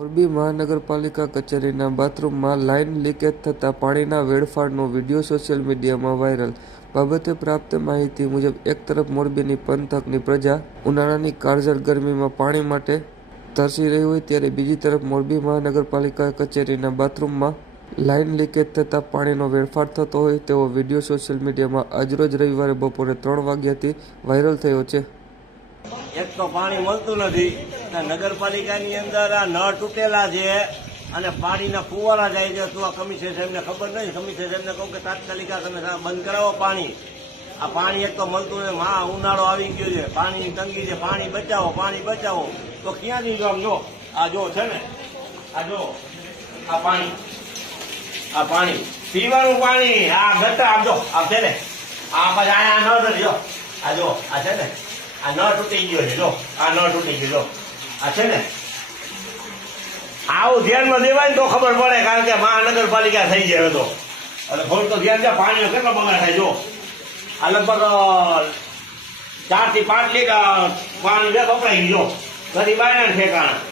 મોરબી મહાનગરપાલિકા કચેરીના બાથરૂમમાં લાઇન લીકેજ થતાં પાણીના વેડફાડનો વીડિયો સોશિયલ મીડિયામાં વાયરલ. બાબતે પ્રાપ્ત માહિતી મુજબ, એક તરફ મોરબીની પંથકની પ્રજા ઉનાળાની કાળઝર ગરમીમાં પાણી માટે તરસી રહી હોય ત્યારે બીજી તરફ મોરબી મહાનગરપાલિકા કચેરીના બાથરૂમમાં લાઇન લીકેજ થતાં પાણીનો વેડફાડ થતો હોય તેવો વીડિયો સોશિયલ મીડિયામાં આજરોજ રવિવારે બપોરે ત્રણ વાગ્યાથી વાયરલ થયો છે. એક તો પાણી મળતું નથી. નગરપાલિકાની અંદર આ નળ તૂટેલા છે અને પાણીના ફુવારા જાય છે. તો આ કમિશનર સાહેબને ખબર નહીં. કમિશનર સાહેબને કહું કે તાત્કાલિક તમે બંધ કરાવો પાણી. આ પાણી એક તો મળતું નથી. મા ઉનાળો આવી ગયો છે. પાણીની તંગી છે. પાણી બચાવો પાણી બચાવો. તો ક્યાંથી જો આમ જો આ જો છે ને, આ જો, આ પાણી. આ પાણી. પીવાનું પાણી. આ ગટર, આમ જો આ છે ને. આ પછી આ નથી, જો. આ જો, આ છે ને. આ ન તૂટી ગયો છે, જો. આ ન તૂટી ગયો જો. આ છે ને? આવું ધ્યાનમાં દેવાય ને તો ખબર પડે, કારણ કે મહાનગરપાલિકા થઈ જાય તો. એટલે થોડું તો ધ્યાન છે, પાણીનો કેટલો બગાડ થાય, જો. આ લગભગ ચારથી પાંચ લીટર પાણી બે વપરાઈ ગયું બધી બાયણા ઠેકાણા.